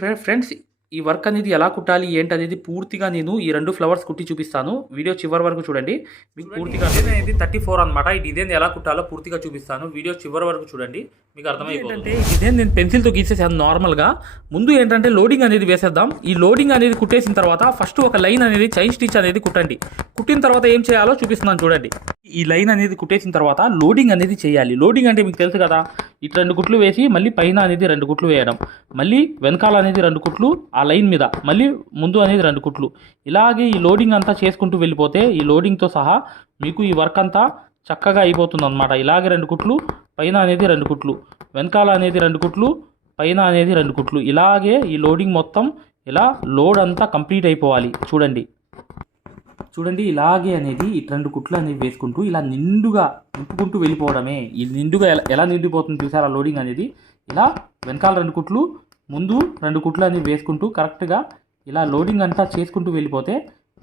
Friends, ఈ work అనేది ఎలా కుట్టాలి ఏంటనేది పూర్తిగా నేను ఈ 2 ఫ్లవర్స్ కుట్టి చూపిస్తాను. వీడియో చివరి వరకు చూడండి. మీకు పూర్తిగా డిజైన్ అనేది 34 అనమాట. ఈ డిజైన్ ఎలా కుట్టాలో పూర్తిగా చూపిస్తాను. వీడియో చివరి వరకు చూడండి. మీకు అర్థమైపోతుంది. ఈ డిజైన్ నేను పెన్సిల్‌తో గీసేసాను నార్మల్‌గా. ముందు ఏంటంటే లోడింగ్ అనేది వేసేద్దాం. ఈ లోడింగ్ అనేది కుట్టేసిన తర్వాత ఫస్ట్ ఒక లైన్ అనేది చైన్ స్టిచ్ అనేది కుట్టండి. కుట్టిన తర్వాత ఏం చేయాలో చూపిస్తున్నాను చూడండి. ఈ లైన్ అనేది కుట్టేసిన తర్వాత లోడింగ్ అనేది చేయాలి. లోడింగ్ అంటే మీకు తెలుసు కదా, ఇటు 2 కుట్లు వేసి మళ్ళీ పైన అనేది 2 కుట్లు వేయడం, మళ్ళీ వెనకాల అనేది 2 కుట్లు ఆ లైన్ మీద, మళ్ళీ ముందు అనేది 2 కుట్లు. ఇలాగే ఈ లోడింగ్ అంతా చేసుకుంటూ వెళ్ళిపోతే ఈ లోడింగ్తో సహా మీకు ఈ వర్క్ అంతా చక్కగా అయిపోతుంది అనమాట. ఇలాగే 2 కుట్లు, పైన అనేది 2 కుట్లు, వెనకాల అనేది 2 కుట్లు, పైన అనేది 2 కుట్లు. ఇలాగే ఈ లోడింగ్ మొత్తం ఇలా లోడ్ అంతా కంప్లీట్ అయిపోవాలి. చూడండి ఇలాగే అనేది ఈ 2 కుట్లు అనేవి వేసుకుంటూ ఇలా నిండుగా నింపుకుంటూ వెళ్ళిపోవడమే. ఈ నిండుగా ఎలా నిండిపోతుంది చూసారా లోడింగ్ అనేది. ఇలా వెనకాల 2 కుట్లు, ముందు 2 కుట్లు అనేవి వేసుకుంటూ కరెక్ట్గా ఇలా లోడింగ్ అంతా చేసుకుంటూ వెళ్ళిపోతే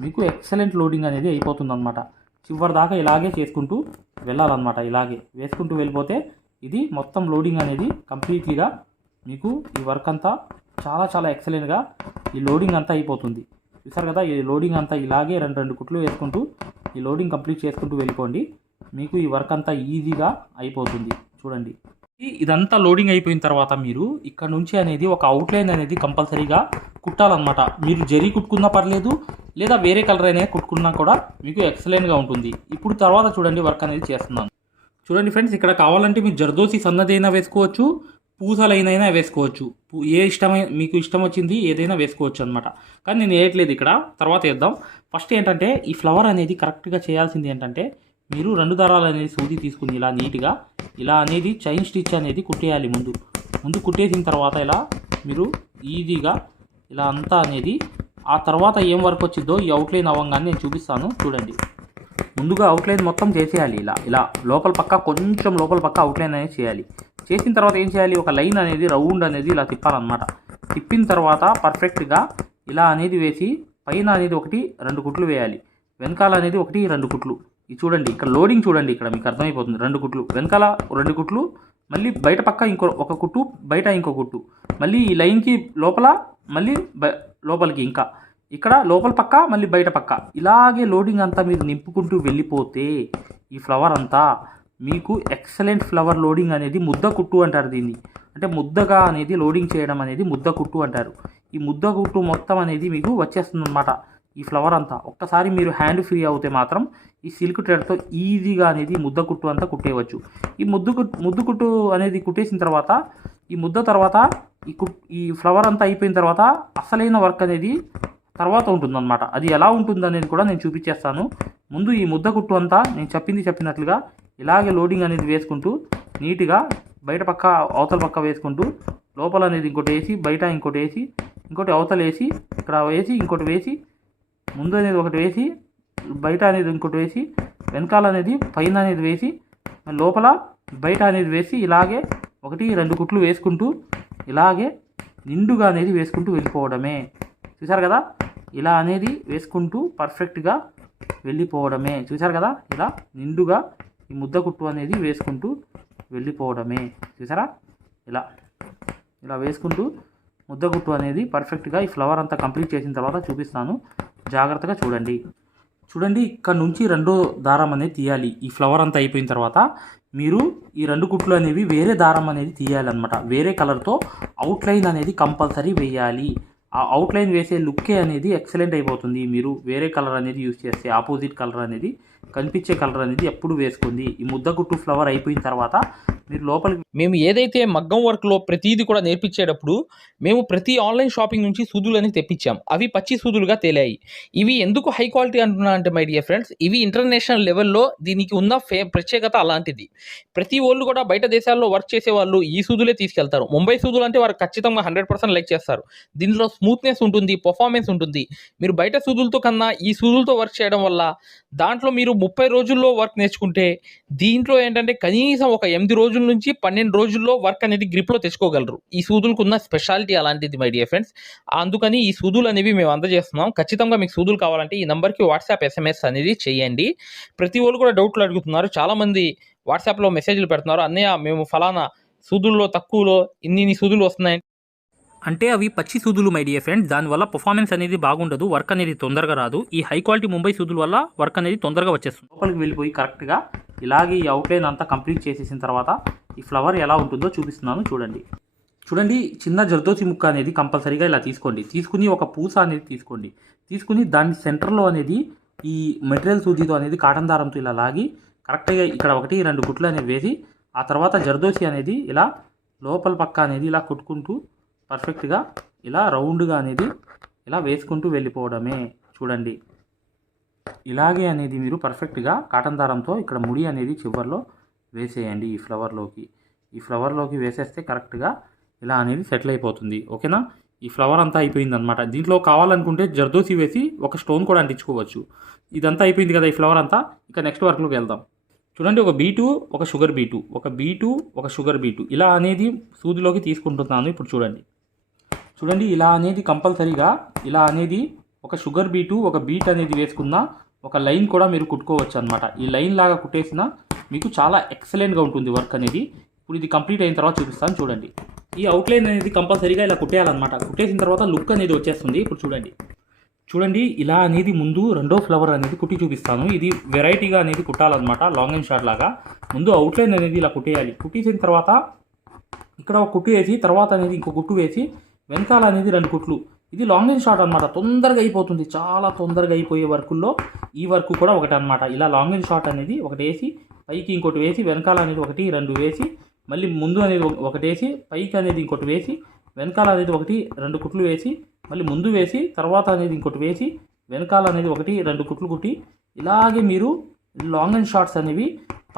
మీకు ఎక్సలెంట్ లోడింగ్ అనేది అయిపోతుంది అనమాట. చివరి దాకా ఇలాగే చేసుకుంటూ వెళ్ళాలన్నమాట. ఇలాగే వేసుకుంటూ వెళ్ళిపోతే ఇది మొత్తం లోడింగ్ అనేది కంప్లీట్లీగా మీకు ఈ వర్క్ అంతా చాలా చాలా ఎక్సలెంట్గా ఈ లోడింగ్ అంతా అయిపోతుంది. చూసారు కదా, ఈ లోడింగ్ అంతా ఇలాగే 2 కుట్లు వేసుకుంటూ ఈ లోడింగ్ కంప్లీట్ చేసుకుంటూ వెళ్ళిపోండి. మీకు ఈ వర్క్ అంతా ఈజీగా అయిపోతుంది. చూడండి, ఇదంతా లోడింగ్ అయిపోయిన తర్వాత మీరు ఇక్కడ నుంచి అనేది ఒక అవుట్లైన్ అనేది కంపల్సరీగా కుట్టాలన్నమాట. మీరు జరీ కుట్టుకున్నా పర్లేదు, లేదా వేరే కలర్ అనేది కుట్టుకున్నా కూడా మీకు ఎక్సలెంట్గా ఉంటుంది. ఇప్పుడు తర్వాత చూడండి వర్క్ అనేది చేస్తున్నాను. చూడండి ఫ్రెండ్స్, ఇక్కడ కావాలంటే మీరు జర్దోసి సన్నదైనా వేసుకోవచ్చు, పూసలైనా వేసుకోవచ్చు. మీకు ఇష్టం వచ్చింది ఏదైనా వేసుకోవచ్చు అనమాట. కానీ నేను వేయట్లేదు ఇక్కడ, తర్వాత వేద్దాం. ఫస్ట్ ఏంటంటే ఈ ఫ్లవర్ అనేది కరెక్ట్గా చేయాల్సింది ఏంటంటే మీరు 2 దారాలు అనేది సూది తీసుకుని ఇలా నీట్గా ఇలా అనేది చైన్ స్టిచ్ అనేది కుట్టేయాలి. ముందు కుట్టేసిన తర్వాత ఇలా మీరు ఈజీగా ఇలా అంతా అనేది ఆ తర్వాత ఏం వర్క్ వచ్చిందో ఈ అవుట్లైన్ అవ్వగానే నేను చూపిస్తాను. చూడండి, ముందుగా అవుట్లైన్ మొత్తం చేసేయాలి. ఇలా లోపల పక్క కొంచెం లోపల పక్క అవుట్లైన్ అనేది చేయాలి. చేసిన తర్వాత ఏం చేయాలి, ఒక లైన్ అనేది రౌండ్ అనేది ఇలా తిప్పాలన్నమాట. తిప్పిన తర్వాత పర్ఫెక్ట్గా ఇలా అనేది వేసి పైన అనేది 1-2 కుట్లు వేయాలి, వెనకాల అనేది 1-2 కుట్లు. ఇది చూడండి, ఇక్కడ లోడింగ్ చూడండి, ఇక్కడ మీకు అర్థమైపోతుంది. 2 కుట్లు వెనకాల 2 కుట్లు, మళ్ళీ బయట పక్క ఒక కుట్టు, బయట ఇంకో కుట్టు, మళ్ళీ ఈ లైన్కి లోపల, మళ్ళీ లోపలికి, ఇంకా ఇక్కడ లోపల పక్క, మళ్ళీ బయట పక్క. ఇలాగే లోడింగ్ అంతా మీరు నింపుకుంటూ వెళ్ళిపోతే ఈ ఫ్లవర్ అంతా మీకు ఎక్సలెంట్ ఫ్లవర్ లోడింగ్ అనేది ముద్ద కుట్టు అంటారు దీన్ని. అంటే ముద్దగా అనేది లోడింగ్ చేయడం అనేది ముద్ద కుట్టు అంటారు. ఈ ముద్ద కుట్టు మొత్తం అనేది మీకు వచ్చేస్తుంది అనమాట ఈ ఫ్లవర్ అంతా. ఒక్కసారి మీరు హ్యాండ్ ఫ్రీ అవుతే మాత్రం ఈ సిల్క్ థ్రెడ్తో ఈజీగా అనేది ముద్ద కుట్టు అంతా కుట్టేయవచ్చు. ఈ ముద్దు కుట్టు అనేది కుట్టేసిన తర్వాత ఈ ముద్ద తర్వాత ఈ ఫ్లవర్ అంతా అయిపోయిన తర్వాత అసలైన వర్క్ అనేది తర్వాత ఉంటుందన్నమాట. అది ఎలా ఉంటుంది అనేది కూడా నేను చూపించేస్తాను. ముందు ఈ ముద్ద కుట్టు అంతా నేను చెప్పినట్లుగా ఇలాగే లోడింగ్ అనేది వేసుకుంటూ నీట్గా బయట పక్క అవతల పక్క వేసుకుంటూ లోపల అనేది ఇంకోటి వేసి, బయట ఇంకోటి వేసి, ఇంకోటి అవతల వేసి, ఇక్కడ వేసి, ఇంకోటి వేసి, ముందు అనేది ఒకటి వేసి, బయట అనేది ఇంకోటి వేసి, వెనకాల అనేది పైన అనేది వేసి, లోపల బయట అనేది వేసి, ఇలాగే 1-2 కుట్లు వేసుకుంటూ ఇలాగే నిండుగా అనేది వేసుకుంటూ వెళ్ళిపోవడమే. చూసారు కదా, ఇలా అనేది వేసుకుంటూ పర్ఫెక్ట్గా వెళ్ళిపోవడమే. చూసారు కదా, ఇలా నిండుగా ఈ ముద్ద కుట్టు అనేది వేసుకుంటూ వెళ్ళిపోవడమే. చూసారా, ఇలా వేసుకుంటూ ముద్ద కుట్టు అనేది పర్ఫెక్ట్గా ఈ ఫ్లవర్ అంతా కంప్లీట్ చేసిన తర్వాత చూపిస్తాను. జాగ్రత్తగా చూడండి. ఇక్కడ నుంచి 2వ దారం అనేది తీయాలి. ఈ ఫ్లవర్ అంతా అయిపోయిన తర్వాత మీరు ఈ 2 కుట్లు అనేవి వేరే దారం అనేది తీయాలన్నమాట. వేరే కలర్తో అవుట్లైన్ అనేది కంపల్సరీ వేయాలి. ఆ అవుట్లైన్ వేసే లుక్కే అనేది ఎక్సలెంట్ అయిపోతుంది. మీరు వేరే కలర్ అనేది యూజ్ చేస్తే ఆపోజిట్ కలర్ అనేది కనిపించే కలర్ అనేది ఎప్పుడు వేసుకోండి. ఈ ముద్ద కుట్టు ఫ్లవర్ అయిపోయిన తర్వాత మీరు లోపలికి మేము ఏదైతే మగ్గం వర్క్లో ప్రతిదీ కూడా నేర్పించేటప్పుడు మేము ప్రతి ఆన్లైన్ షాపింగ్ నుంచి సూదులని తెప్పించాం. అవి పచ్చి సూదులుగా తేలాయి. ఇవి ఎందుకు హై క్వాలిటీ అంటున్నా అంటే మై డియర్ ఫ్రెండ్స్, ఇవి ఇంటర్నేషనల్ లెవెల్లో దీనికి ఉన్న ప్రత్యేకత అలాంటిది. ప్రతి వాళ్ళు కూడా బయట దేశాల్లో వర్క్ చేసే వాళ్ళు ఈ సూదులే తీసుకెళ్తారు. ముంబై సూదులు అంటే వారు ఖచ్చితంగా 100% లైక్ చేస్తారు. దీనిలో స్మూత్నెస్ ఉంటుంది, పర్ఫార్మెన్స్ ఉంటుంది. మీరు బయట సూదులతో కన్నా ఈ సూదులతో వర్క్ చేయడం వల్ల దాంట్లో మీరు 30 రోజుల్లో వర్క్ నేర్చుకుంటే దీంట్లో ఏంటంటే కనీసం ఒక 8 రోజుల నుంచి 12 రోజుల్లో వర్క్ అనేది గ్రిప్లో తెచ్చుకోగలరు. ఈ సూదులకు ఉన్న స్పెషాలిటీ అలాంటిది మై డియర్ ఫ్రెండ్స్. అందుకని ఈ సూదులు అనేవి మేము అందజేస్తున్నాం. ఖచ్చితంగా మీకు సూదులు కావాలంటే ఈ నెంబర్కి వాట్సాప్ SMS అనేది చేయండి. ప్రతి వాళ్ళు కూడా డౌట్లు అడుగుతున్నారు. చాలామంది వాట్సాప్లో మెసేజ్లు పెడుతున్నారు, అన్నయ్య మేము ఫలానా సూదుల్లో తక్కువలో ఇన్ని సూదులు వస్తున్నాయి. అంటే అవి పచ్చి సూదులు మై డియర్ ఫ్రెండ్స్. దానివల్ల పర్ఫార్మెన్స్ అనేది బాగుండదు, వర్క్ అనేది తొందరగా రాదు. ఈ హై క్వాలిటీ ముంబై సూదుల వల్ల వర్క్ అనేది తొందరగా వచ్చేస్తుంది. లోపలికి వెళ్ళిపోయి కరెక్ట్గా ఇలాగే ఈ అవుట్లైన్ అంతా కంప్లీట్ చేసేసిన తర్వాత ఈ ఫ్లవర్ ఎలా ఉంటుందో చూపిస్తున్నాను చూడండి. చూడండి, చిన్న జర్దోసి ముక్క అనేది కంపల్సరీగా ఇలా తీసుకోండి. తీసుకుని ఒక పూస అనేది తీసుకోండి. తీసుకుని దాని సెంటర్లో అనేది ఈ మెటీరియల్ సూదితో అనేది కాటన్ దారంతో ఇలా లాగి కరెక్ట్గా ఇక్కడ 1-2 కుట్లు అనేవి వేసి ఆ తర్వాత జర్దోసి అనేది ఇలా లోపల పక్క అనేది ఇలా కుట్టుకుంటూ పర్ఫెక్ట్గా ఇలా రౌండ్గా అనేది ఇలా వేసుకుంటూ వెళ్ళిపోవడమే. చూడండి, ఇలాగే అనేది మీరు పర్ఫెక్ట్గా కాటన్ దారంతో ఇక్కడ ముడి అనేది చివర్లో వేసేయండి. ఈ ఫ్లవర్లోకి వేసేస్తే కరెక్ట్గా ఇలా అనేది సెటిల్ అయిపోతుంది. ఓకేనా, ఈ ఫ్లవర్ అంతా అయిపోయింది అనమాట. దీంట్లో కావాలనుకుంటే జర్దోసి వేసి ఒక స్టోన్ కూడా అంటించుకోవచ్చు. ఇదంతా అయిపోయింది కదా ఈ ఫ్లవర్ అంతా. ఇక నెక్స్ట్ వర్క్లోకి వెళ్దాం. చూడండి, ఒక బీటు, ఒక షుగర్ బీటు, ఒక షుగర్ బీటు ఇలా అనేది సూదిలోకి తీసుకుంటున్నాను. ఇప్పుడు చూడండి ఇలా అనేది కంపల్సరీగా ఇలా అనేది ఒక షుగర్ బీటు, ఒక బీట్ అనేది వేసుకున్న ఒక లైన్ కూడా మీరు కుట్టుకోవచ్చు అనమాట. ఈ లైన్ లాగా కుట్టేసిన మీకు చాలా ఎక్సలెంట్గా ఉంటుంది వర్క్ అనేది. ఇప్పుడు ఇది కంప్లీట్ అయిన తర్వాత చూపిస్తాను చూడండి. ఈ అవుట్లైన్ అనేది కంపల్సరీగా ఇలా కుట్టేయాలన్నమాట. కుట్టేసిన తర్వాత లుక్ అనేది వచ్చేస్తుంది. ఇప్పుడు చూడండి ఇలా అనేది ముందు రెండో ఫ్లవర్ అనేది కుట్టి చూపిస్తాను. ఇది వెరైటీగా అనేది కుట్టాలన్నమాట, లాంగ్ అండ్ షార్ట్ లాగా. ముందు అవుట్లైన్ అనేది ఇలా కుట్టేయాలి. కుట్టేసిన తర్వాత ఇక్కడ ఒక కుట్టు వేసి తర్వాత అనేది ఇంకో కుట్టు వేసి వెనకాల అనేది 2 కుట్లు. ఇది లాంగ్ అండ్ షార్ట్ అనమాట, తొందరగా అయిపోతుంది. చాలా తొందరగా అయిపోయే వర్కుల్లో ఈ వర్క్ కూడా ఒకటి అనమాట. ఇలా లాంగ్ అండ్ షార్ట్ అనేది ఒకటి వేసి పైకి ఇంకోటి వేసి వెనకాల అనేది 1-2 వేసి మళ్ళీ ముందు అనేది ఒకటి వేసి పైకి అనేది ఇంకోటి వేసి వెనకాల అనేది 1-2 కుట్లు వేసి మళ్ళీ ముందు వేసి తర్వాత అనేది ఇంకోటి వేసి వెనకాల అనేది 1-2 కుట్లు కుట్టి ఇలాగే మీరు లాంగ్ అండ్ షార్ట్స్ అనేవి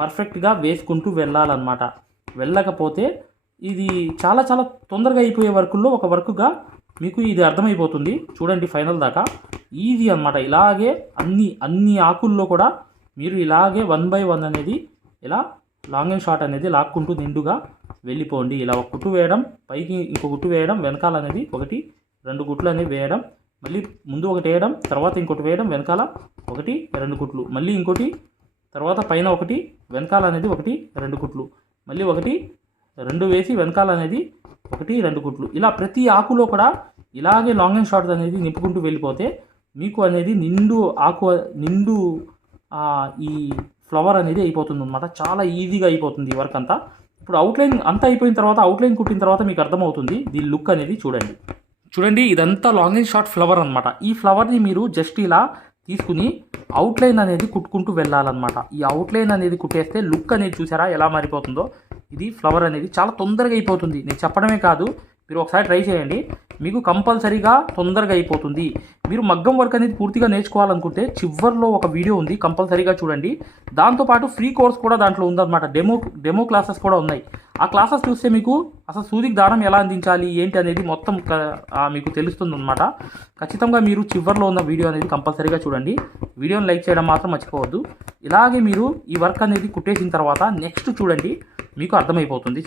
పర్ఫెక్ట్గా వేసుకుంటూ వెళ్ళాలన్నమాట. వెళ్ళకపోతే ఇది చాలా చాలా తొందరగా అయిపోయే వర్కుల్లో ఒక వర్క్గా మీకు ఇది అర్థమైపోతుంది. చూడండి ఫైనల్ దాకా ఈజీ అనమాట. ఇలాగే అన్ని ఆకుల్లో కూడా మీరు ఇలాగే 1 by 1 అనేది ఇలా లాంగ్ అండ్ షార్ట్ అనేది లాక్కుంటూ నిండుగా వెళ్ళిపోండి. ఇలా ఒక కుట్టు వేయడం, పైకి ఇంకో కుట్టు వేయడం, వెనకాల అనేది 1-2 కుట్లు అనేవి వేయడం, మళ్ళీ ముందు ఒకటి వేయడం, తర్వాత ఇంకోటి వేయడం, వెనకాల 1-2 కుట్లు, మళ్ళీ ఇంకోటి, తర్వాత పైన ఒకటి, వెనకాల అనేది 1-2 కుట్లు, మళ్ళీ 1-2 వేసి వెనకాల అనేది 1-2 కుట్లు. ఇలా ప్రతి ఆకులో కూడా ఇలాగే లాంగ్ అండ్ షార్ట్ అనేది నింపుకుంటూ వెళ్ళిపోతే మీకు అనేది నిండు ఈ ఫ్లవర్ అనేది అయిపోతుంది అనమాట. చాలా ఈజీగా అయిపోతుంది ఈ వర్క్ అంతా. ఇప్పుడు అవుట్లైన్ అంతా అయిపోయిన తర్వాత అవుట్లైన్ కుట్టిన తర్వాత మీకు అర్థమవుతుంది దీని లుక్ అనేది. చూడండి ఇదంతా లాంగ్ అండ్ షార్ట్ ఫ్లవర్ అనమాట. ఈ ఫ్లవర్ని మీరు జస్ట్ ఇలా తీసుకుని అవుట్లైన్ అనేది కుట్టుకుంటూ వెళ్ళాలన్నమాట. ఈ అవుట్లైన్ అనేది కుట్టేస్తే లుక్ అనేది చూసారా ఎలా మారిపోతుందో. ఇది ఫ్లవర్ అనేది చాలా తొందరగా అయిపోతుంది. నేను చెప్పడమే కాదు, మీరు ఒకసారి ట్రై చేయండి, మీకు కంపల్సరీగా తొందరగా అయిపోతుంది. మీరు మగ్గం వర్క్ అనేది పూర్తిగా నేర్చుకోవాలనుకుంటే చివర్లో ఒక వీడియో ఉంది, కంపల్సరీగా చూడండి. దాంతోపాటు ఫ్రీ కోర్స్ కూడా దాంట్లో ఉందన్నమాట. డెమో క్లాసెస్ కూడా ఉన్నాయి. ఆ క్లాసెస్ చూస్తే మీకు అసలు సూదికి దారం ఎలా అందించాలి ఏంటి అనేది మొత్తం మీకు తెలుస్తుంది అనమాట. ఖచ్చితంగా మీరు చివర్లో ఉన్న వీడియో అనేది కంపల్సరీగా చూడండి. వీడియోని లైక్ చేయడం మాత్రం మర్చిపోవద్దు. ఇలాగే మీరు ఈ వర్క్ అనేది కుట్టేసిన తర్వాత నెక్స్ట్ చూడండి మీకు అర్థమైపోతుంది.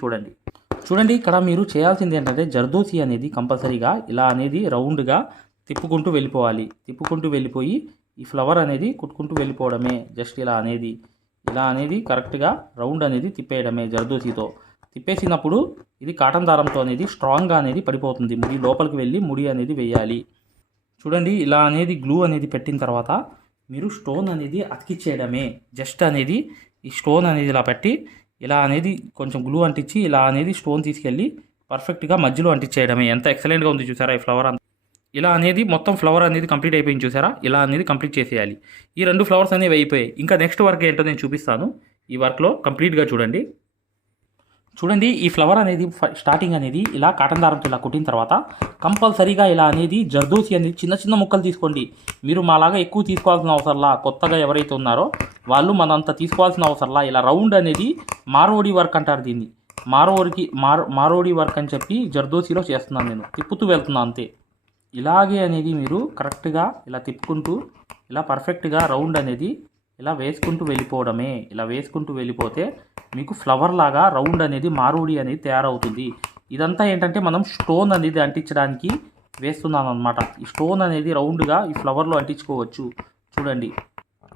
చూడండి ఇక్కడ మీరు చేయాల్సింది ఏంటంటే జర్దోసి అనేది కంపల్సరీగా ఇలా అనేది రౌండ్గా తిప్పుకుంటూ వెళ్ళిపోయి ఈ ఫ్లవర్ అనేది కుట్టుకుంటూ వెళ్ళిపోవడమే. జస్ట్ ఇలా అనేది కరెక్ట్గా రౌండ్ అనేది తిప్పేయడమే. జర్దోసితో తిప్పేసినప్పుడు ఇది కాటన్ దారంతో అనేది స్ట్రాంగ్గా అనేది పడిపోతుంది. ముడి లోపలికి వెళ్ళి ముడి అనేది వేయాలి. చూడండి ఇలా అనేది గ్లూ అనేది పెట్టిన తర్వాత మీరు స్టోన్ అనేది అతికిచ్చేయడమే. జస్ట్ అనేది ఈ స్టోన్ అనేది ఇలా పెట్టి ఇలా అనేది కొంచెం గ్లూ అంటించి ఇలా అనేది స్టోన్ తీసుకెళ్ళి పర్ఫెక్ట్గా మధ్యలో అంటించేయడమే. ఎంత ఎక్సలెంట్గా ఉంది చూసారా ఈ ఫ్లవర్ అంతా. ఇలా అనేది మొత్తం ఫ్లవర్ అనేది కంప్లీట్ అయిపోయింది చూసారా. ఇలా అనేది కంప్లీట్ చేసేయాలి. ఈ 2 ఫ్లవర్స్ అనేవి అయిపోయాయి. ఇంకా నెక్స్ట్ వర్క్ ఏంటో నేను చూపిస్తాను. ఈ వర్క్లో కంప్లీట్గా చూడండి ఈ ఫ్లవర్ అనేది స్టార్టింగ్ అనేది ఇలా కాటన్ దారంతో ఇలా కుట్టిన తర్వాత కంపల్సరీగా ఇలా అనేది జర్దోసి అనేది చిన్న చిన్న ముక్కలు తీసుకోండి. మీరు మాలాగా ఎక్కువ తీసుకోవాల్సిన అవసరంలా, కొత్తగా ఎవరైతే ఉన్నారో వాళ్ళు మనంత తీసుకోవాల్సిన అవసరంలా. ఇలా రౌండ్ అనేది మారోడి వర్క్ అంటారు దీన్ని. మారోడి వర్క్ అని చెప్పి జర్దోసిలో చేస్తున్నాను నేను. తిప్పుతూ వెళ్తున్నాను అంతే. ఇలాగే అనేది మీరు కరెక్ట్గా ఇలా తిప్పుకుంటూ ఇలా పర్ఫెక్ట్గా రౌండ్ అనేది ఇలా వేసుకుంటూ వెళ్ళిపోవడమే. ఇలా వేసుకుంటూ వెళ్ళిపోతే మీకు ఫ్లవర్ లాగా రౌండ్ అనేది మారోడి అనేది తయారవుతుంది. ఇదంతా ఏంటంటే మనం స్టోన్ అనేది అంటించడానికి వేస్తున్నాను అనమాట. ఈ స్టోన్ అనేది రౌండ్గా ఈ ఫ్లవర్లో అంటించుకోవచ్చు.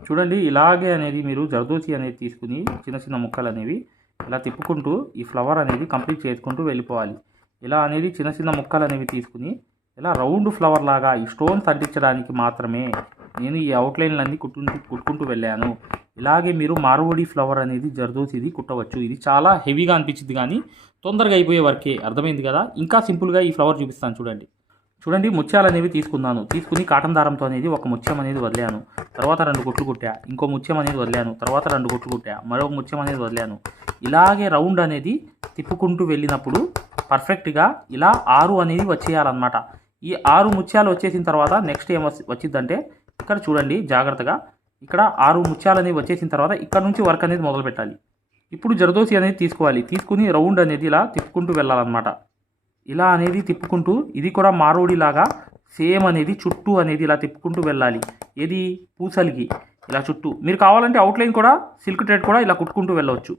చూడండి ఇలాగే అనేది మీరు జర్దోసి అనేది తీసుకుని చిన్న చిన్న ముక్కలు అనేవి ఇలా తిప్పుకుంటూ ఈ ఫ్లవర్ అనేది కంప్లీట్ చేసుకుంటూ వెళ్ళిపోవాలి. ఇలా అనేది చిన్న చిన్న ముక్కలు అనేవి తీసుకుని ఇలా రౌండ్ ఫ్లవర్ లాగా ఈ స్టోన్స్ అంటించడానికి మాత్రమే నేను ఈ అవుట్లైన్లన్నీ కుట్టుకుంటూ వెళ్ళాను. ఇలాగే మీరు మార్వడి ఫ్లవర్ అనేది జర్దోసిది కుట్టవచ్చు. ఇది చాలా హెవీగా అనిపించింది కానీ తొందరగా అయిపోయే వరకే, అర్థమైంది కదా. ఇంకా సింపుల్గా ఈ ఫ్లవర్ చూపిస్తాను చూడండి. ముత్యాలు అనేవి తీసుకుని కాటన్ దారంతో అనేది ఒక ముత్యం అనేది వదిలాను, తర్వాత 2 కుట్లు కుట్టా, ఇంకో ముత్యం అనేది వదిలాను, తర్వాత 2 కుట్లు కుట్టా, మరొక ముత్యం అనేది వదిలాను. ఇలాగే రౌండ్ అనేది తిప్పుకుంటూ వెళ్ళినప్పుడు పర్ఫెక్ట్గా ఇలా 6 అనేది వచ్చేయాలన్నమాట. ఈ 6 ముత్యాలు వచ్చేసిన తర్వాత నెక్స్ట్ ఏం వచ్చిందంటే ఇక్కడ చూడండి జాగ్రత్తగా, ఇక్కడ 6 ముత్యాలు అనేవి వచ్చేసిన తర్వాత ఇక్కడ నుంచి వర్క్ అనేది మొదలు పెట్టాలి. ఇప్పుడు జర్దోసి అనేది తీసుకుని రౌండ్ అనేది ఇలా తిప్పుకుంటూ వెళ్ళాలన్నమాట. ఇలా అనేది తిప్పుకుంటూ ఇది కూడా మారోడి లాగా సేమ్ అనేది చుట్టూ అనేది ఇలా తిప్పుకుంటూ వెళ్ళాలి. ఏది పూసలికి ఇలా చుట్టూ. మీరు కావాలంటే అవుట్లైన్ కూడా సిల్క్ థ్రెడ్ కూడా ఇలా కుట్టుకుంటూ వెళ్ళవచ్చు.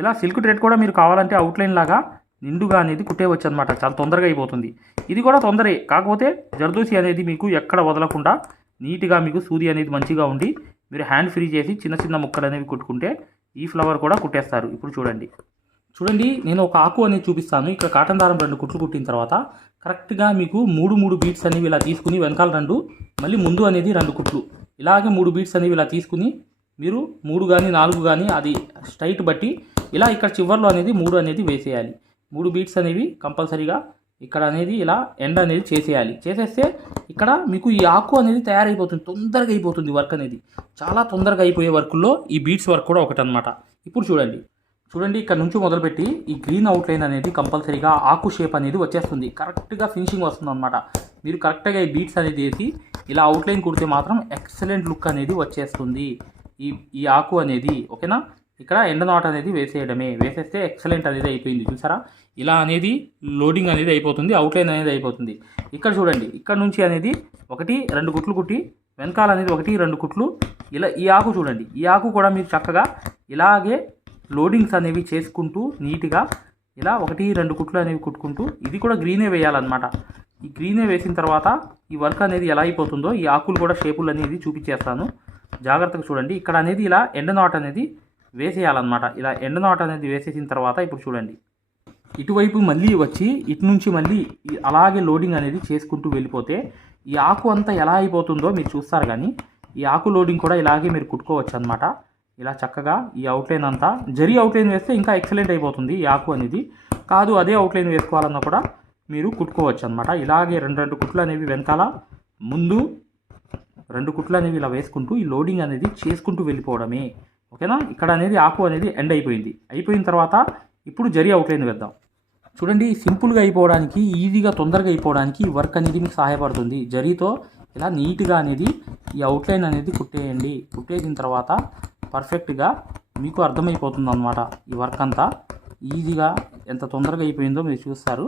ఇలా సిల్క్ థ్రెడ్ కూడా మీరు కావాలంటే అవుట్లైన్ లాగా నిండుగా అనేది కుట్టేవచ్చు అనమాట. చాలా తొందరగా అయిపోతుంది. ఇది కూడా తొందరే, కాకపోతే జర్దోసి అనేది మీకు ఎక్కడ వదలకుండా నీట్గా మీకు సూది అనేది మంచిగా ఉండి మీరు హ్యాండ్ ఫ్రీ చేసి చిన్న చిన్న ముక్కలు అనేవి కుట్టుకుంటే ఈ ఫ్లవర్ కూడా కుట్టేస్తారు. ఇప్పుడు చూడండి నేను ఒక ఆకు అనేది చూపిస్తాను. ఇక్కడ కాటన్ దారం 2 కుట్లు కుట్టిన తర్వాత కరెక్ట్గా మీకు 3 బీట్స్ అనేవి ఇలా తీసుకుని వెనకాల 2 మళ్ళీ ముందు అనేది 2 కుట్లు, ఇలాగే 3 బీట్స్ అనేవి ఇలా తీసుకుని మీరు 3 కానీ 4 కానీ అది స్ట్రైట్ బట్టి ఇలా ఇక్కడ చివర్లో అనేది 3 అనేది వేసేయాలి. 3 బీట్స్ అనేవి కంపల్సరీగా ఇక్కడ అనేది ఇలా ఎండ్ అనేది చేసేస్తే ఇక్కడ మీకు ఈ ఆకు అనేది తయారైపోతుంది. తొందరగా అయిపోతుంది వర్క్ అనేది. చాలా తొందరగా అయిపోయే వర్క్లో ఈ బీట్స్ వర్క్ కూడా ఒకటి అనమాట. ఇప్పుడు చూడండి ఇక్కడ నుంచి మొదలుపెట్టి ఈ గ్రీన్ అవుట్లైన్ అనేది కంపల్సరీగా ఆకు షేప్ అనేది వచ్చేస్తుంది. కరెక్ట్గా ఫినిషింగ్ వస్తుంది అనమాట. మీరు కరెక్ట్గా ఈ బీట్స్ అనేది వేసి ఇలా అవుట్లైన్ కుడితే మాత్రం ఎక్సలెంట్ లుక్ అనేది వచ్చేస్తుంది ఈ ఆకు అనేది. ఓకేనా. ఇక్కడ ఎండ్ నాట్ అనేది వేసేస్తే ఎక్సలెంట్ అనేది అయిపోయింది. చూసారా, ఇలా అనేది లోడింగ్ అనేది అయిపోతుంది, అవుట్లైన్ అనేది అయిపోతుంది. ఇక్కడ చూడండి, ఇక్కడ నుంచి అనేది 1-2 కుట్లు కుట్టి వెనకాల అనేది 1-2 కుట్లు ఇలా ఈ ఆకు చూడండి. ఈ ఆకు కూడా మీరు చక్కగా ఇలాగే లోడింగ్స్ అనేవి చేసుకుంటూ నీట్గా ఇలా 1-2 కుట్లు అనేవి కుట్టుకుంటూ ఇది కూడా గ్రీనే వేయాలన్నమాట. ఈ గ్రీనే వేసిన తర్వాత ఈ వర్క్ అనేది ఎలా అయిపోతుందో ఈ ఆకులు కూడా షేపులు అనేది చూపించేస్తాను. జాగ్రత్తగా చూడండి. ఇక్కడ అనేది ఇలా ఎండ్ నాట్ అనేది వేసేయాలన్నమాట. ఇలా ఎండ్ నాట్ అనేది వేసేసిన తర్వాత ఇప్పుడు చూడండి ఇటువైపు మళ్ళీ వచ్చి ఇటు నుంచి మళ్ళీ అలాగే లోడింగ్ అనేది చేసుకుంటూ వెళ్ళిపోతే ఈ ఆకు అంతా ఎలా అయిపోతుందో మీరు చూస్తారు. కానీ ఈ ఆకు లోడింగ్ కూడా ఇలాగే మీరు కుట్టుకోవచ్చు అనమాట. ఇలా చక్కగా ఈ అవుట్లైన్ అంతా జరీ అవుట్లైన్ వేస్తే ఇంకా ఎక్సలెంట్ అయిపోతుంది ఈ ఆకు అనేది. కాదు అదే అవుట్లైన్ వేసుకోవాలన్నా కూడా మీరు కుట్టుకోవచ్చు అనమాట. ఇలాగే 2 కుట్లు అనేవి వెనకాల ముందు 2 కుట్లు అనేవి ఇలా వేసుకుంటూ ఈ లోడింగ్ అనేది చేసుకుంటూ వెళ్ళిపోవడమే. ఓకేనా. ఇక్కడ అనేది ఆకు అనేది ఎండ్ అయిపోయిన తర్వాత ఇప్పుడు జరీ అవుట్లైన్ వేద్దాం. చూడండి, సింపుల్గా అయిపోవడానికి ఈజీగా తొందరగా అయిపోవడానికి ఈ వర్క్ అనేది మీకు సహాయపడుతుంది. జరీతో ఇలా నీట్గా అనేది ఈ అవుట్లైన్ అనేది కుట్టేసిన తర్వాత పర్ఫెక్ట్గా మీకు అర్థమైపోతుంది అన్నమాట. ఈ వర్క్ అంతా ఈజీగా ఎంత తొందరగా అయిపోయిందో మీరు చూస్తారు.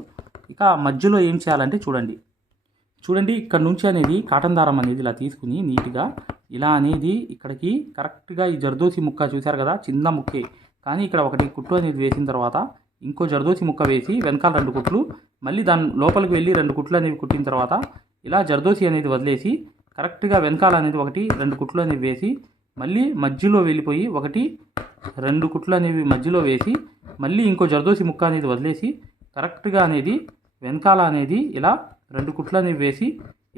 ఇక మధ్యలో ఏం చేయాలంటే చూడండి ఇక్కడ నుంచి అనేది కాటన్ దారం అనేది ఇలా తీసుకుని నీట్గా ఇలా అనేది ఇక్కడికి కరెక్ట్గా ఈ జర్దోసి ముక్క చూశారు కదా, చిన్న ముక్కే కానీ ఇక్కడ 1 కుట్టు అనేది వేసిన తర్వాత ఇంకో జర్దోసి ముక్క వేసి వెనకాల 2 కుట్లు మళ్ళీ దాని లోపలికి వెళ్ళి 2 కుట్లు అనేవి కుట్టిన తర్వాత ఇలా జర్దోసి అనేది వదిలేసి కరెక్ట్గా వెనకాల అనేది 1-2 కుట్లు అనేవి వేసి మళ్ళీ మధ్యలో వెళ్ళిపోయి 1-2 కుట్లు అనేవి మధ్యలో వేసి మళ్ళీ ఇంకో జర్దోసి ముక్క అనేది వదిలేసి కరెక్ట్గా అనేది వెనకాల అనేది ఇలా 2 కుట్లు అనేవి వేసి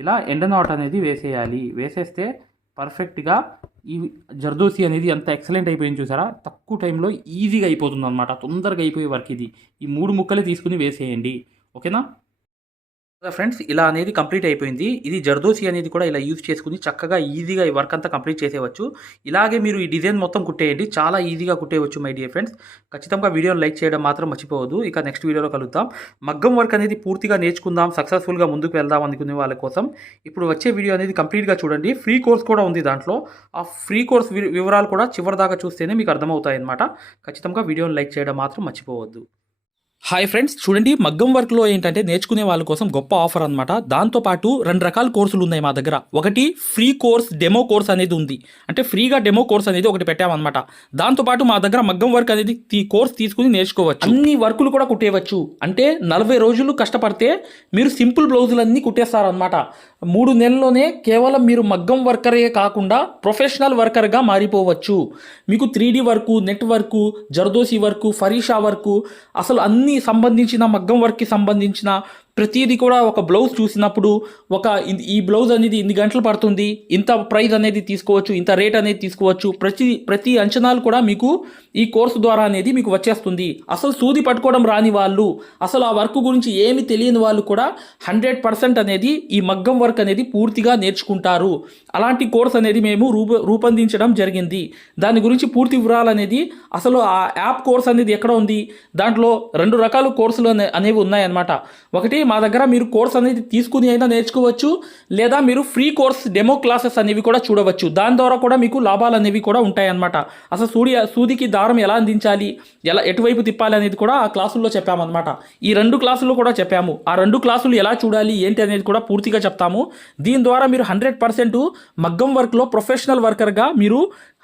ఇలా ఎండ్ నాట్ అనేది వేసేస్తే పర్ఫెక్ట్గా ఈ జర్దోసి అనేది అంత ఎక్సలెంట్ అయిపోయింది. చూసారా, తక్కువ టైంలో ఈజీగా అయిపోతుంది అనమాట. తొందరగా అయిపోయే వర్క్ ఇది. ఈ 3 ముక్కలే తీసుకుని వేసేయండి. ఓకేనా ఫ్రెండ్స్, ఇలా అనేది కంప్లీట్ అయిపోయింది. ఇది జర్దోసి అనేది కూడా ఇలా యూజ్ చేసుకుని చక్కగా ఈజీగా ఈ వర్క్ అంతా కంప్లీట్ చేసేవచ్చు. ఇలాగే మీరు ఈ డిజైన్ మొత్తం కుట్టేయండి, చాలా ఈజీగా కుట్టేయవచ్చు మై డియర్ ఫ్రెండ్స్. ఖచ్చితంగా వీడియోని లైక్ చేయడం మాత్రం మర్చిపోవద్దు. ఇక నెక్స్ట్ వీడియోలో కలుద్దాం. మగ్గం వర్క్ అనేది పూర్తిగా నేర్చుకుందాం, సక్సెస్ఫుల్గా ముందుకు వెళ్దాం అనుకునే వాళ్ళ కోసం ఇప్పుడు వచ్చే వీడియో అనేది కంప్లీట్గా చూడండి. ఫ్రీ కోర్స్ కూడా ఉంది దాంట్లో. ఆ ఫ్రీ కోర్స్ వివరాలు కూడా చివరిదాకా చూస్తేనే మీకు అర్థమవుతాయి అన్నమాట. ఖచ్చితంగా వీడియోని లైక్ చేయడం మాత్రం మర్చిపోవద్దు. హాయ్ ఫ్రెండ్స్, చూడండి మగ్గం వర్క్లో ఏంటంటే నేర్చుకునే వాళ్ళ కోసం గొప్ప ఆఫర్ అనమాట. దాంతోపాటు 2 రకాల కోర్సులు ఉన్నాయి మా దగ్గర. ఒకటి ఫ్రీ కోర్స్, డెమో కోర్స్ అనేది ఉంది. అంటే ఫ్రీగా డెమో కోర్స్ అనేది ఒకటి పెట్టామన్నమాట. దాంతోపాటు మా దగ్గర మగ్గం వర్క్ అనేది కోర్స్ తీసుకుని నేర్చుకోవచ్చు. అన్ని వర్కులు కూడా కుట్టేయవచ్చు. అంటే 40 రోజులు కష్టపడితే మీరు సింపుల్ బ్లౌజులన్నీ కుట్టేస్తారనమాట. 3 నెలల్లోనే కేవలం మీరు మగ్గం వర్కరే కాకుండా ప్రొఫెషనల్ వర్కర్గా మారిపోవచ్చు. మీకు 3D వర్కు, నెట్ వర్కు, జర్దోసి వర్కు, ఫరీషా వర్కు, అసలు అన్ని సంబంధించిన మగ్గం వర్క్కి సంబంధించిన ప్రతిదీ కూడా ఒక బ్లౌజ్ చూసినప్పుడు ఈ బ్లౌజ్ అనేది ఇన్ని గంటలు పడుతుంది, ఇంత ప్రైస్ అనేది తీసుకోవచ్చు, ఇంత రేట్ అనేది తీసుకోవచ్చు, ప్రతి అంచనాలు కూడా మీకు ఈ కోర్సు ద్వారా అనేది మీకు వచ్చేస్తుంది. అసలు సూది పట్టుకోవడం రాని వాళ్ళు, అసలు ఆ వర్క్ గురించి ఏమి తెలియని వాళ్ళు కూడా 100% అనేది ఈ మగ్గం వర్క్ అనేది పూర్తిగా నేర్చుకుంటారు. అలాంటి కోర్స్ అనేది మేము రూపొందించడం జరిగింది. దాని గురించి పూర్తి వివరాలు అనేది, అసలు ఆ యాప్ కోర్స్ అనేది ఎక్కడ ఉంది, దాంట్లో 2 రకాల కోర్సులు అనేవి ఉన్నాయన్నమాట. ఒకటి, మా దగ్గర మీరు కోర్స్ అనేది తీసుకుని అయినా నేర్చుకోవచ్చు, లేదా మీరు ఫ్రీ కోర్స్ డెమో క్లాసెస్ అనేవి కూడా చూడవచ్చు. దాని ద్వారా కూడా మీకు లాభాలు అనేవి కూడా ఉంటాయన్నమాట. అసలు సూదికి దారం ఎలా అందించాలి, ఎటువైపు తిప్పాలి అనేది కూడా ఆ క్లాసుల్లో చెప్పామన్నమాట. ఈ 2 క్లాసుల్లో కూడా చెప్పాము. ఆ 2 క్లాసులు ఎలా చూడాలి ఏంటి అనేది కూడా పూర్తిగా చెప్తాము. దీని ద్వారా మీరు 100% మగ్గం వర్క్లో ప్రొఫెషనల్ వర్కర్గా మీరు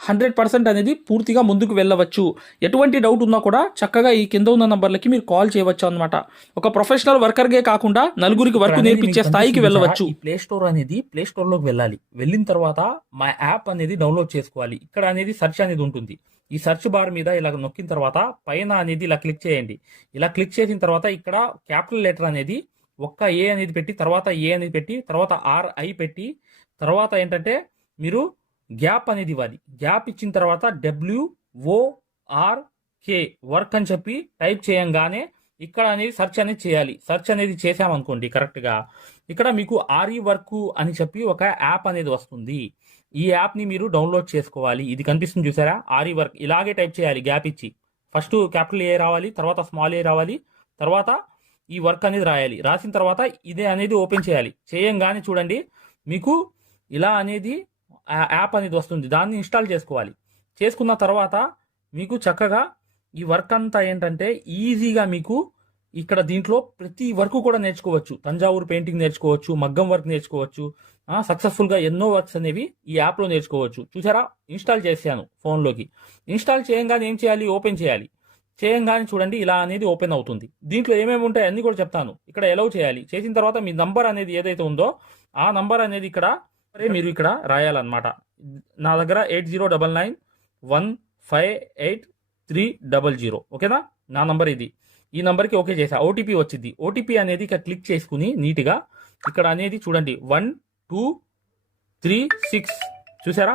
100% అనేది పూర్తిగా ముందుకు వెళ్ళవచ్చు. ఎటువంటి డౌట్ ఉన్నా కూడా చక్కగా ఈ కింద ఉన్న నంబర్లకి మీరు కాల్ చేయవచ్చు అనమాట. ఒక ప్రొఫెషనల్ వర్కర్గే కాకుండా నలుగురికి వర్క్ నేర్పించే స్థాయికి వెళ్ళవచ్చు. ప్లే స్టోర్ అనేది ప్లే స్టోర్లోకి వెళ్ళాలి. వెళ్ళిన తర్వాత మా యాప్ అనేది డౌన్లోడ్ చేసుకోవాలి. ఇక్కడ అనేది సెర్చ్ అనేది ఉంటుంది. ఈ సెర్చ్ బార్ మీద ఇలా నొక్కిన తర్వాత పైన అనేది ఇలా క్లిక్ చేయండి. ఇలా క్లిక్ చేసిన తర్వాత ఇక్కడ క్యాపిటల్ లెటర్ అనేది ఒక్క ఏ అనేది పెట్టి, తర్వాత ఏ అనేది పెట్టి, తర్వాత RI పెట్టి, తర్వాత ఏంటంటే మీరు గ్యాప్ అనేది ఇవ్వాలి. గ్యాప్ ఇచ్చిన తర్వాత WORK వర్క్ అని చెప్పి టైప్ చేయంగానే ఇక్కడ అనేది సెర్చ్ అనేది చేయాలి. సెర్చ్ అనేది చేసామనుకోండి కరెక్ట్గా, ఇక్కడ మీకు RE వర్క్ అని చెప్పి ఒక యాప్ అనేది వస్తుంది. ఈ యాప్ని మీరు డౌన్లోడ్ చేసుకోవాలి. ఇది కనిపిస్తుంది చూసారా, RE వర్క్. ఇలాగే టైప్ చేయాలి గ్యాప్ ఇచ్చి. ఫస్ట్ క్యాపిటల్ ఏ రావాలి, తర్వాత స్మాల్ ఏ రావాలి, తర్వాత ఈ వర్క్ అనేది రాయాలి. రాసిన తర్వాత ఇదే అనేది ఓపెన్ చేయాలి. చేయంగానే చూడండి మీకు ఇలా అనేది యాప్ అనేది వస్తుంది. దాన్ని ఇన్స్టాల్ చేసుకోవాలి. చేసుకున్న తర్వాత మీకు చక్కగా ఈ వర్క్ అంతా ఏంటంటే ఈజీగా మీకు ఇక్కడ దీంట్లో ప్రతి వర్క్ కూడా నేర్చుకోవచ్చు. తంజావూరు పెయింటింగ్ నేర్చుకోవచ్చు, మగ్గం వర్క్ నేర్చుకోవచ్చు. సక్సెస్ఫుల్గా ఎన్నో వర్క్స్ అనేవి ఈ యాప్లో నేర్చుకోవచ్చు. చూసారా, ఇన్స్టాల్ చేశాను ఫోన్లోకి. ఇన్స్టాల్ చేయంగానే ఏం చేయాలి, ఓపెన్ చేయాలి. చేయంగానే చూడండి ఇలా అనేది ఓపెన్ అవుతుంది. దీంట్లో ఏమేమి ఉంటాయి అన్నీ కూడా చెప్తాను. ఇక్కడ ఎలౌ చేయాలి. చేసిన తర్వాత మీ నంబర్ అనేది ఏదైతే ఉందో ఆ నంబర్ అనేది ఇక్కడ మీరు ఇక్కడ రాయాలన్నమాట. నా దగ్గర 8099158300. ఓకేనా, నా నంబర్ ఇది. ఈ నంబర్కి ఓకే చేసా. ఓటీపీ వచ్చింది. ఓటీపీ అనేది ఇక్కడ క్లిక్ చేసుకుని నీట్గా ఇక్కడ అనేది చూడండి 1236 చూసారా,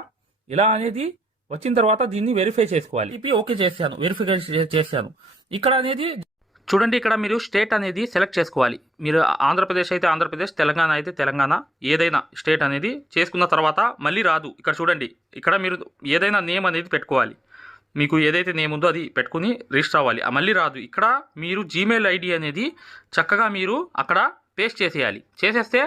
ఇలా అనేది వచ్చిన తర్వాత దీన్ని వెరిఫై చేసుకోవాలి. ఓటీపీ ఓకే చేశాను, వెరిఫై చేశాను. ఇక్కడ అనేది చూడండి, ఇక్కడ మీరు స్టేట్ అనేది సెలెక్ట్ చేసుకోవాలి. మీరు ఆంధ్రప్రదేశ్ అయితే ఆంధ్రప్రదేశ్, తెలంగాణ అయితే తెలంగాణ, ఏదైనా స్టేట్ అనేది చేసుకున్న తర్వాత మళ్ళీ రాదు. ఇక్కడ చూడండి, ఇక్కడ మీరు ఏదైనా నేమ్ అనేది పెట్టుకోవాలి. మీకు ఏదైతే నేమ్ ఉందో అది పెట్టుకుని రిజిస్టర్ అవ్వాలి. మళ్ళీ రాదు. ఇక్కడ మీరు జీమెయిల్ ఐడి అనేది చక్కగా మీరు అక్కడ పేస్ట్ చేసేయాలి. చేసేస్తే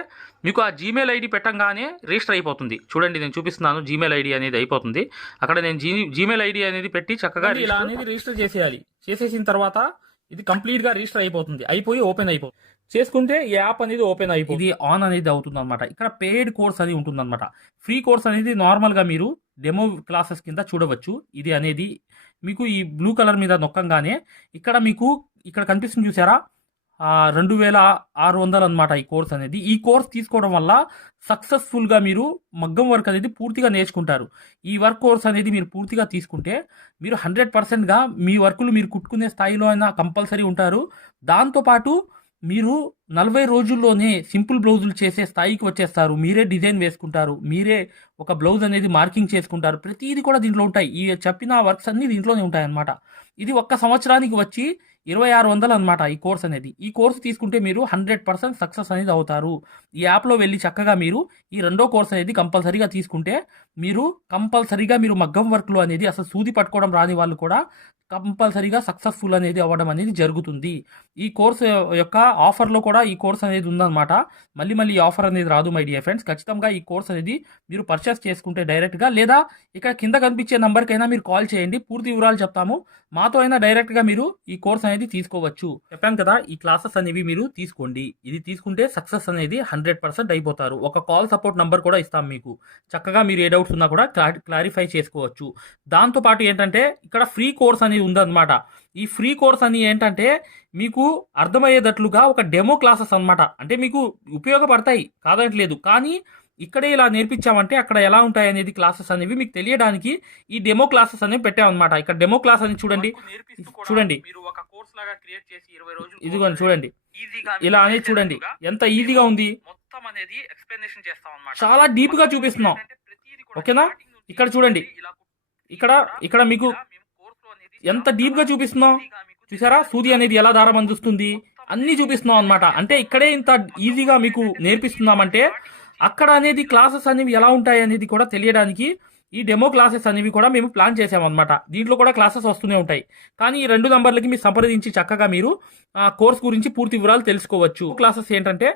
మీకు ఆ జీమెయిల్ ఐడి పెట్టంగానే రిజిస్టర్ అయిపోతుంది. చూడండి, నేను చూపిస్తున్నాను. జీమెయిల్ ఐడి అనేది అయిపోతుంది. అక్కడ నేను జీమెయిల్ ఐడి అనేది పెట్టి చక్కగా ఇలా అనేది రిజిస్టర్ చేసేయాలి. చేసేసిన తర్వాత ఇది కంప్లీట్గా రిజిస్టర్ అయిపోతుంది. అయిపోయి ఓపెన్ అయిపోతుంది. చేసుకుంటే ఈ యాప్ అనేది ఓపెన్ అయిపోతుంది. ఇది ఆన్ అనేది అవుతుంది అనమాట. ఇక్కడ పెయిడ్ కోర్స్ అనేది ఉంటుంది అనమాట. ఫ్రీ కోర్స్ అనేది నార్మల్గా మీరు డెమో క్లాసెస్ కింద చూడవచ్చు. ఇది అనేది మీకు ఈ బ్లూ కలర్ మీద నొక్కంగానే ఇక్కడ మీకు ఇక్కడ కనిపిస్తుంది చూసారా, 2600 అనమాట ఈ కోర్స్ అనేది. ఈ కోర్స్ తీసుకోవడం వల్ల సక్సెస్ఫుల్గా మీరు మగ్గం వర్క్ అనేది పూర్తిగా నేర్చుకుంటారు. ఈ వర్క్ కోర్స్ అనేది మీరు పూర్తిగా తీసుకుంటే మీరు 100%గా మీ వర్కులు మీరు కుట్టుకునే స్థాయిలో అయినా కంపల్సరీ ఉంటారు. దాంతోపాటు మీరు 40 రోజుల్లోనే సింపుల్ బ్లౌజులు చేసే స్థాయికి వచ్చేస్తారు. మీరే డిజైన్ వేసుకుంటారు, మీరే ఒక బ్లౌజ్ అనేది మార్కింగ్ చేసుకుంటారు. ప్రతిదీ కూడా దీంట్లో ఉంటాయి. ఈ చెప్పిన వర్క్స్ అన్నీ దీంట్లోనే ఉంటాయి అన్నమాట. ఇది ఒక్క సంవత్సరానికి వచ్చి 2600 అనమాట ఈ కోర్స్ అనేది. ఈ కోర్స్ తీసుకుంటే మీరు 100% సక్సెస్ అనేది అవుతారు. ఈ యాప్లో వెళ్ళి చక్కగా మీరు ఈ రెండో కోర్స్ అనేది కంపల్సరీగా తీసుకుంటే మీరు కంపల్సరీగా మీరు మగ్గం వర్క్లో అనేది అసలు సూది పట్టుకోవడం రాని వాళ్ళు కూడా కంపల్సరీగా సక్సెస్ఫుల్ అనేది అవ్వడం అనేది జరుగుతుంది. ఈ కోర్స్ యొక్క ఆఫర్లో కూడా ఈ కోర్స్ అనేది ఉందన్నమాట. మళ్ళీ ఈ ఆఫర్ అనేది రాదు మై డియర్ ఫ్రెండ్స్. ఖచ్చితంగా ఈ కోర్స్ అనేది మీరు పర్చేస్ చేసుకుంటే డైరెక్ట్గా, లేదా ఇక్కడ కింద కనిపించే నంబర్కైనా మీరు కాల్ చేయండి. పూర్తి వివరాలు చెప్తాము. మాతో అయినా డైరెక్ట్గా మీరు ఈ కోర్స్ అనేది తీసుకోవచ్చు. చెప్పాను కదా, ఈ క్లాసెస్ అనేవి మీరు తీసుకోండి. ఇది తీసుకుంటే సక్సెస్ అనేది 100% అయిపోతారు. ఒక కాల్ సపోర్ట్ నంబర్ కూడా ఇస్తాం మీకు. చక్కగా మీరు ఏ డౌట్స్ ఉన్నా కూడా క్లారిఫై చేసుకోవచ్చు. దాంతోపాటు ఏంటంటే ఇక్కడ ఫ్రీ కోర్స్ అనేది ఉందన్నమాట. ఈ ఫ్రీ కోర్స్ అని ఏంటంటే మీకు అర్థమయ్యేటట్లుగా ఒక డెమో క్లాసెస్ అన్నమాట. అంటే మీకు ఉపయోగపడతాయి కాదనట్లేదు, కానీ ఇక్కడే ఇలా నేర్పించామంటే అక్కడ ఎలా ఉంటాయి అనేది క్లాసెస్ అనేవి మీకు తెలియడానికి ఈ డెమో క్లాసెస్ అనేవి పెట్టామన్నమాట. ఇక్కడ డెమో క్లాస్ అని చూడండి. మీరు ఒక కోర్స్ లాగా క్రియేట్ చేసి 20 రోజులు ఇదిగోండి చూడండి, ఈజీగా ఇలా అనేది చూడండి ఎంత ఈజీగా ఉంది, మొత్తం అనేది ఎక్స్ప్లెనేషన్ చేస్తాం అన్నమాట. చాలా డీప్ గా చూపిస్తున్నాం. ఓకేనా, ఇక్కడ చూడండి, ఇక్కడ మీకు ఎంత డీప్ గా చూపిస్తున్నాం చూసారా, సూది అనేది ఎలా దారం అందిస్తుంది అన్నీ చూపిస్తున్నాం అన్నమాట. అంటే ఇక్కడే ఇంత ఈజీగా మీకు నేర్పిస్తున్నామంటే అక్కడ అనేది క్లాసెస్ అనేవి ఎలా ఉంటాయి అనేది కూడా తెలియడానికి ఈ డెమో క్లాసెస్ అనేవి కూడా మేము ప్లాన్ చేసామన్నమాట. దీంట్లో కూడా క్లాసెస్ వస్తూనే ఉంటాయి. కానీ ఈ 2 నంబర్లకి మీరు సంప్రదించి చక్కగా మీరు ఆ కోర్స్ గురించి పూర్తి వివరాలు తెలుసుకోవచ్చు. క్లాసెస్ ఏంటంటే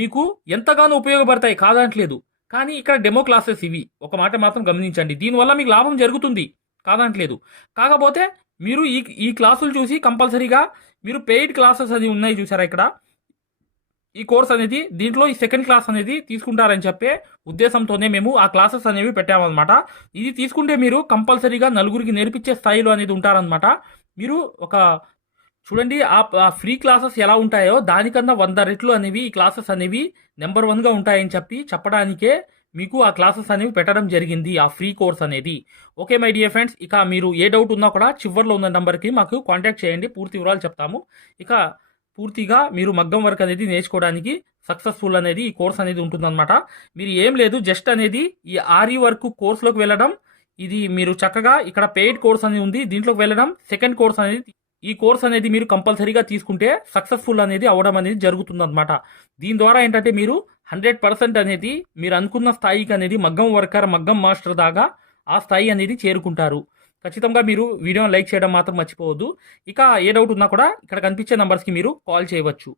మీకు ఎంతగానో ఉపయోగపడతాయి కాదనట్లేదు, కానీ ఇక్కడ డెమో క్లాసెస్ ఇవి. ఒక మాట మాత్రం గమనించండి, దీనివల్ల మీకు లాభం జరుగుతుంది కాదనట్లేదు. కాకపోతే మీరు ఈ క్లాసులు చూసి కంపల్సరీగా మీరు పెయిడ్ క్లాసెస్ అని ఉన్నాయి చూసారా ఇక్కడ, ఈ కోర్స్ అనేది దీంట్లో ఈ సెకండ్ క్లాస్ అనేది తీసుకుంటారని చెప్పే ఉద్దేశంతోనే మేము ఆ క్లాసెస్ అనేవి పెట్టామన్నమాట. ఇది తీసుకుంటే మీరు కంపల్సరీగా నలుగురికి నేర్పించే స్థాయిలో అనేది ఉంటారనమాట. మీరు ఒక చూడండి ఆ ఫ్రీ క్లాసెస్ ఎలా ఉంటాయో దానికన్నా 100 రెట్లు అనేవి ఈ క్లాసెస్ అనేవి నెంబర్ 1గా ఉంటాయని చెప్పడానికే మీకు ఆ క్లాసెస్ అనేవి పెట్టడం జరిగింది, ఆ ఫ్రీ కోర్స్ అనేది. ఓకే మై డియర్ ఫ్రెండ్స్, ఇక మీరు ఏ డౌట్ ఉన్నా కూడా చివర్లో ఉన్న నెంబర్కి మాకు కాంటాక్ట్ చేయండి, పూర్తి వివరాలు చెప్తాము. ఇక పూర్తిగా మీరు మగ్గం వర్క్ అనేది నేర్చుకోవడానికి సక్సెస్ఫుల్ అనేది ఈ కోర్స్ అనేది ఉంటుందన్నమాట. మీరు ఏం లేదు, జస్ట్ అనేది ఈ ఆరి వర్క్ కోర్సులోకి వెళ్ళడం, ఇది మీరు చక్కగా ఇక్కడ పెయిడ్ కోర్స్ అనేది ఉంది, దీంట్లోకి వెళ్ళడం, సెకండ్ కోర్స్ అనేది ఈ కోర్స్ అనేది మీరు కంపల్సరీగా తీసుకుంటే సక్సెస్ఫుల్ అనేది అవడం అనేది జరుగుతుందన్నమాట. దీని ద్వారా ఏంటంటే మీరు 100% అనేది మీరు అనుకున్న స్థాయికి అనేది మగ్గం వర్కర్, మగ్గం మాస్టర్ దాకా ఆ స్థాయి అనేది చేరుకుంటారు. ఖచ్చితంగా మీరు వీడియోని లైక్ చేయడం మాత్రం మర్చిపోవద్దు. ఇక ఏ డౌట్ ఉన్నా కూడా ఇక్కడ కనిపించే నంబర్స్కి మీరు కాల్ చేయవచ్చు.